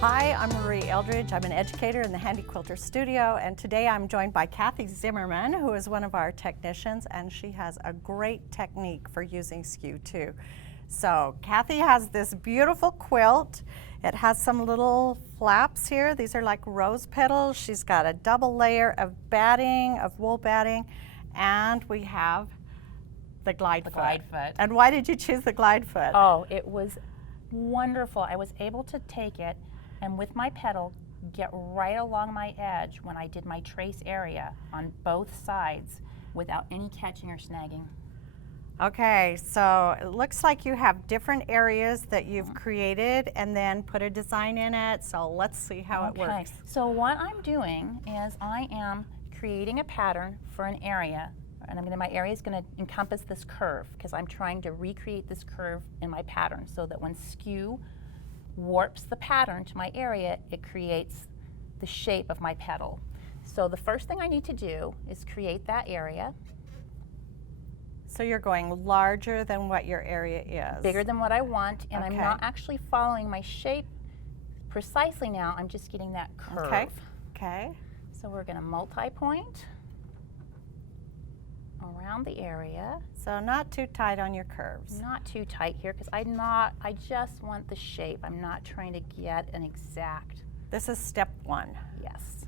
Hi, I'm Marie Eldredge. I'm an educator in the Handi Quilter studio, and today I'm joined by Cathie Zimmerman, who is one of our technicians, and she has a great technique for using Skew too. So Cathie has this beautiful quilt. It has some little flaps here. These are like rose petals. She's got a double layer of batting, of wool batting, and we have the glide foot. And why did you choose the glide foot? Oh, it was wonderful. I was able to take it and with my pedal get right along my edge when I did my trace area on both sides without any catching or snagging. Okay, so it looks like you have different areas that you've created and then put a design in it, so let's see how it works. So what I'm doing is I am creating a pattern for an area, and my area is going to encompass this curve because I'm trying to recreate this curve in my pattern so that when Skew warps the pattern to my area, it creates the shape of my petal. So the first thing I need to do is create that area. So you're going larger than what your area is. Bigger than what I want, and Okay. I'm not actually following my shape precisely now, I'm just getting that curve. Okay. Okay. So we're going to multi-point around the area. So not too tight on your curves. Not too tight here because I just want the shape. I'm not trying to get an exact. This is step one. Yes.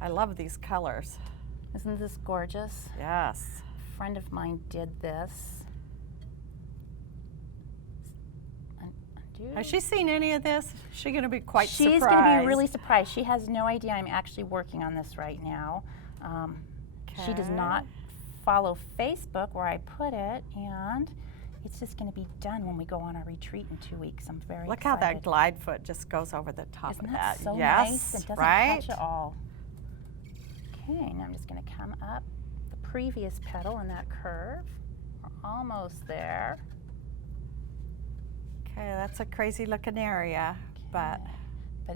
I love these colors. Isn't this gorgeous? Yes. A friend of mine did this. Has she seen any of this? She's going to be quite surprised. She's going to be really surprised. She has no idea I'm actually working on this right now. She does not follow Facebook where I put it, and it's just going to be done when we go on our retreat in 2 weeks. I'm very Look excited. how that glide foot just goes over the top Isn't of that that. so Yes, nice? It doesn't right? catch at all. Okay, now I'm just going to come up the previous petal in that curve. We're almost there. Okay, that's a crazy looking area, but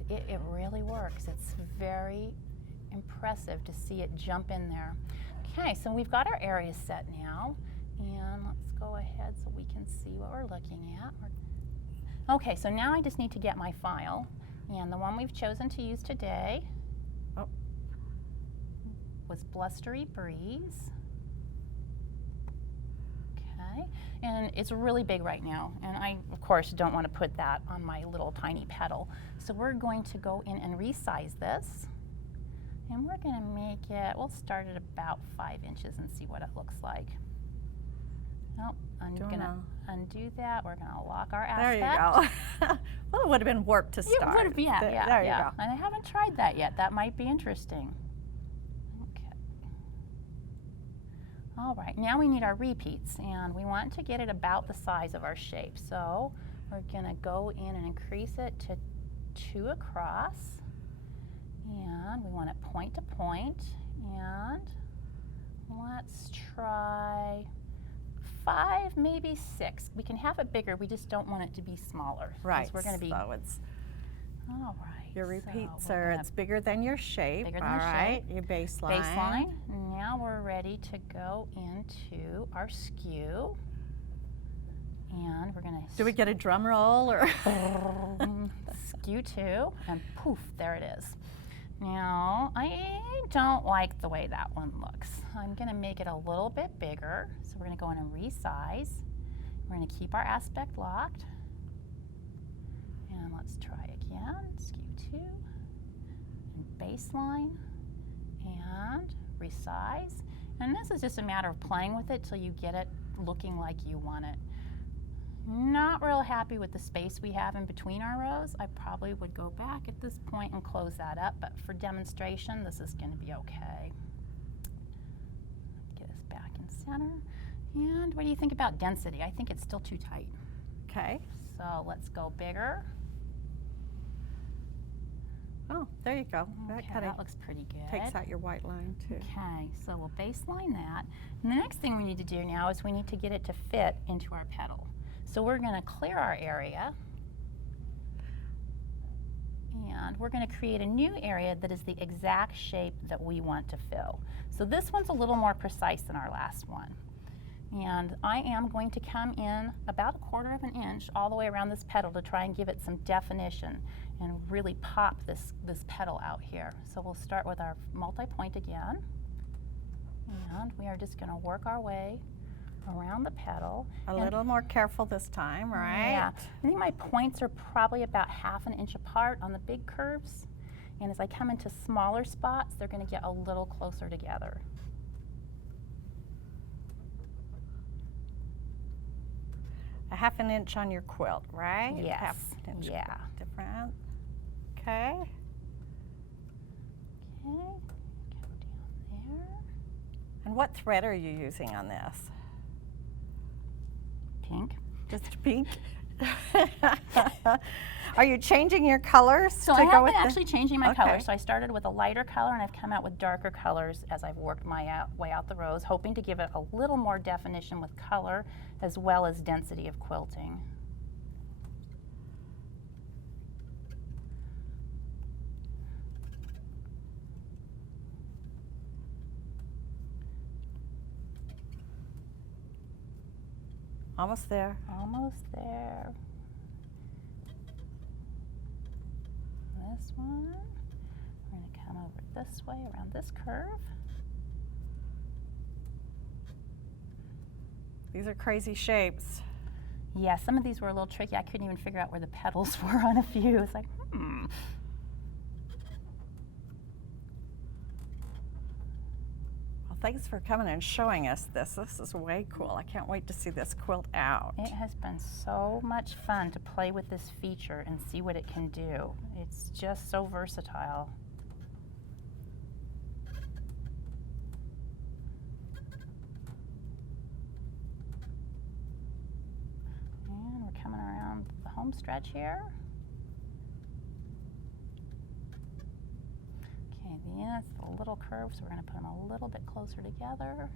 it really works. It's very impressive to see it jump in there. Okay, so we've got our area set now, and let's go ahead so we can see what we're looking at. Okay, so now I just need to get my file, and the one we've chosen to use today was Blustery Breeze. Okay, and it's really big right now, and I, of course, don't want to put that on my little tiny petal. So we're going to go in and resize this, and we're going to make it, we'll start at about 5 inches and see what it looks like. Nope, I'm going to undo that. We're going to lock our aspect. There you go. Well, it would have been warped to start. It would have, yeah, there you go. And I haven't tried that yet. That might be interesting. All right, now we need our repeats, and we want to get it about the size of our shape. So we're going to go in and increase it to 2 across, and we want it point to point, and let's try 5, maybe 6. We can have it bigger, we just don't want it to be smaller. Right, We're going to be, so it's, all right. your repeats are, it's bigger than your shape. Bigger than all the right, shape. your baseline. Baseline. Now we're ready to go into our Skew. And we're going to... Do we get a drum roll or? Skew 2, and poof, there it is. Now, I don't like the way that one looks. I'm going to make it a little bit bigger. So we're going to go in and resize. We're going to keep our aspect locked. And let's try again. Skew 2, and baseline, and resize. And this is just a matter of playing with it till you get it looking like you want it. Not real happy with the space we have in between our rows. I probably would go back at this point and close that up, but for demonstration, this is going to be okay. Get us back in center. And what do you think about density? I think it's still too tight. Okay. So let's go bigger. Oh, there you go. Okay, that looks pretty good. Takes out your white line too. Okay, so we'll baseline that. And the next thing we need to do now is we need to get it to fit into our petal. So we're going to clear our area, and we're going to create a new area that is the exact shape that we want to fill. So this one's a little more precise than our last one. And I am going to come in about 1/4 of an inch all the way around this petal to try and give it some definition and really pop this petal out here. So we'll start with our multi-point again. And we are just going to work our way around the petal. A little more careful this time, right? Yeah. I think my points are probably about 1/2 inch apart on the big curves. And as I come into smaller spots, they're going to get a little closer together. A 1/2 inch on your quilt, right? Yes. 1/2 inch Yeah. different. Okay. Okay. Go down there. And what thread are you using on this? Pink. Just pink? Are you changing your colors So to I go have with been the- actually changing my Okay. colors. So I started with a lighter color and I've come out with darker colors as I've worked my way out the rows, hoping to give it a little more definition with color as well as density of quilting. Almost there. Almost there. This one. We're going to come over this way around this curve. These are crazy shapes. Yeah, some of these were a little tricky. I couldn't even figure out where the petals were on a few. It's like, Well, thanks for coming and showing us this. This is way cool. I can't wait to see this quilt out. It has been so much fun to play with this feature and see what it can do. It's just so versatile. And we're coming around the home stretch here. Okay, that's the little curve, so we're going to put them a little bit closer together.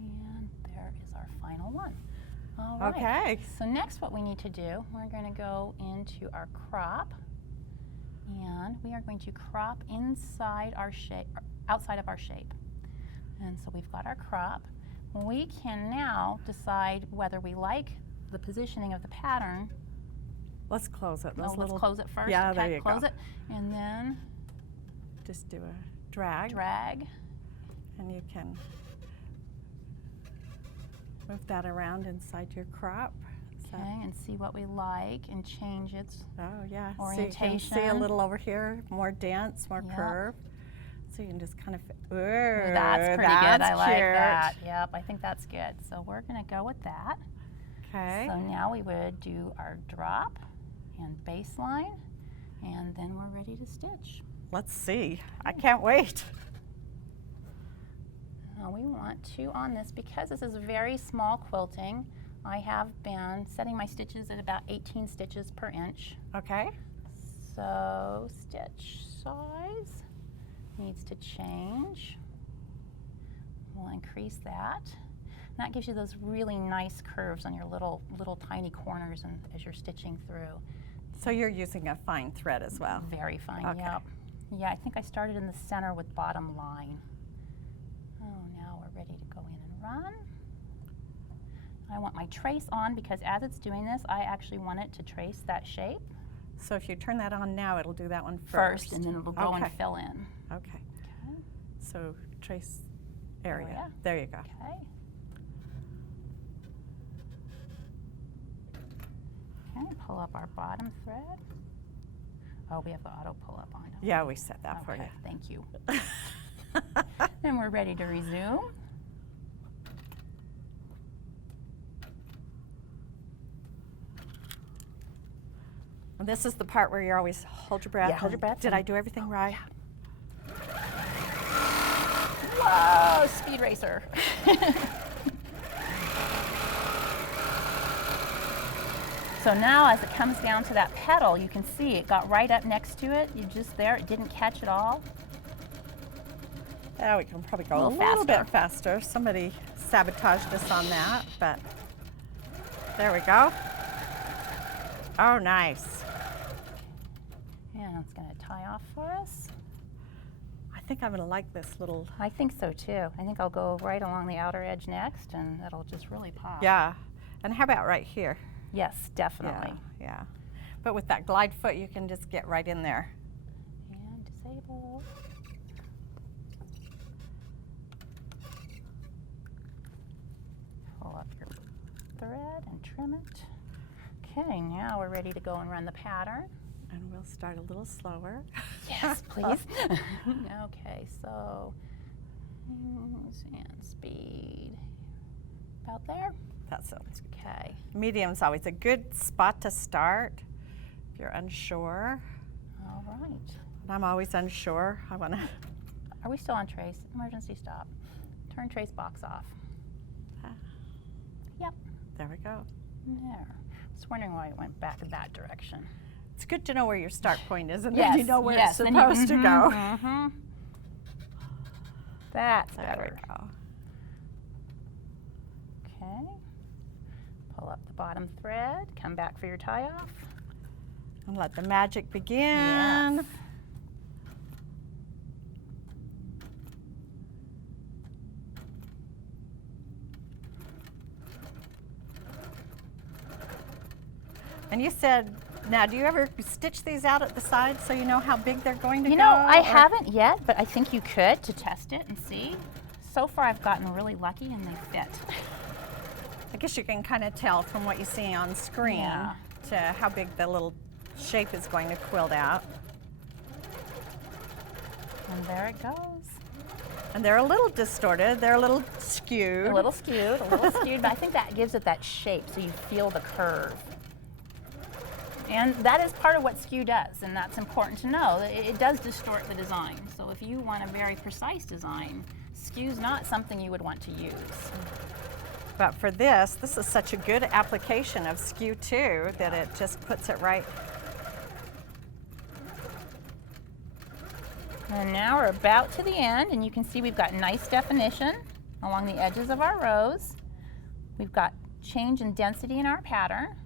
And there is our final one. All right. Okay. So next what we need to do, we're going to go into our crop. And we are going to crop inside our shape, outside of our shape. And so we've got our crop. We can now decide whether we like the positioning of the pattern. Let's close it. Let's close it first. Yeah, okay, there you close go. it. And then Just do a drag. drag. And you can move that around inside your crop. So- Okay, and see what we like and change its Oh, yeah. So you can see a orientation. little over here, more dense, more Yep. curve. So you can just kind of, Ooh, that's pretty good. I like that. Yep, I think that's good. So we're going to go with that. Okay. So now we would do our drop and baseline, and then we're ready to stitch. Let's see. I can't wait. Now we want to, on this, because this is very small quilting, I have been setting my stitches at about 18 stitches per inch. Okay. So stitch size needs to change. We'll increase that. And that gives you those really nice curves on your little tiny corners and as you're stitching through. So you're using a fine thread as well. Very fine, Okay. yep. Yeah, I think I started in the center with bottom line. Oh, now we're ready to go in and run. I want my trace on because as it's doing this, I actually want it to trace that shape So if you turn that on now, it'll do that one first, and then it'll go Okay. and fill in. Okay. Okay. So trace area. Area. There you go. Okay. Okay, pull up our bottom thread. Oh, we have the auto pull up on. don't Yeah, we? we set that for Okay, you. thank you. Then we're ready to resume. And this is the part where you always hold your breath. Yeah, hold your and breath Did I and- do everything right? Whoa, speed racer. So now as it comes down to that petal, you can see it got right up next to it. You just there, it didn't catch at all. Yeah, we can probably go A a little little faster. bit faster. Somebody sabotaged us on that, but there we go. Oh, nice. And it's gonna tie off for us. I think I'm gonna like this little. I think so too. I think I'll go right along the outer edge next, and that'll just really pop. Yeah, and how about right here? Yes, definitely. Yeah. But with that glide foot, you can just get right in there. And disable. Pull up your thread and trim it. Okay, now we're ready to go and run the pattern. And we'll start a little slower. Yes, please. Okay, so and speed. About there? That sounds good. Okay. Medium's always a good spot to start if you're unsure. All right. And I'm always unsure. I want to. Are we still on trace? Emergency stop. Turn trace box off. Yep. There we go. There. I was wondering why it went back that direction. It's good to know where your start point is, and Yes, then you know where yes, it's then you- supposed to go. mhm. That's There better. we go. Okay. Pull up the bottom thread. Come back for your tie off. And let the magic begin. Yes. And you said, now, do you ever stitch these out at the side so you know how big they're going to go? You know, I or- haven't yet, but I think you could to test it and see. So far, I've gotten really lucky and they fit. I guess you can kind of tell from what you see on screen Yeah. to how big the little shape is going to quilt out. And there it goes. And they're a little distorted. They're a little skewed. A little skewed, but I think that gives it that shape so you feel the curve. And that is part of what Skew does, and that's important to know. It does distort the design. So if you want a very precise design, Skew's not something you would want to use. But for this is such a good application of Skew too that it just puts it right. And now we're about to the end, and you can see we've got nice definition along the edges of our rows. We've got change in density in our pattern.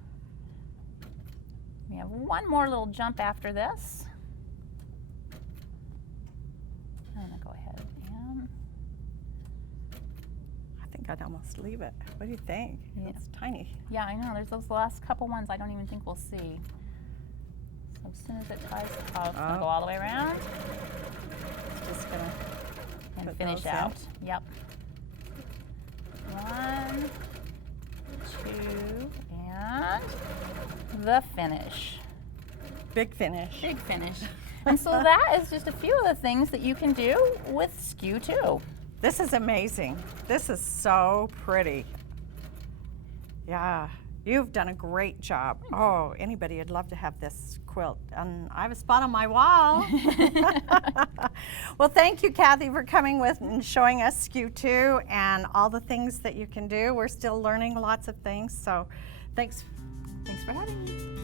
We have one more little jump after this. I'm gonna go ahead and I think I'd almost leave it. What do you think? Yeah. It's tiny. yeah, I know, there's those last couple ones I don't even think we'll see. So as soon as it ties, it's gonna go all the way around It's just gonna and put finish those in. out. Yep. 1, 2, and the finish. big finish. Big finish. And so that is just a few of the things that you can do with Skew too. This is amazing. This is so pretty. Yeah, you've done a great job. Oh, anybody would love to have this quilt. And I have a spot on my wall. Well, thank you, Cathie, for coming with and showing us Skew 2 and all the things that you can do. We're still learning lots of things, so thanks Thanks for having me.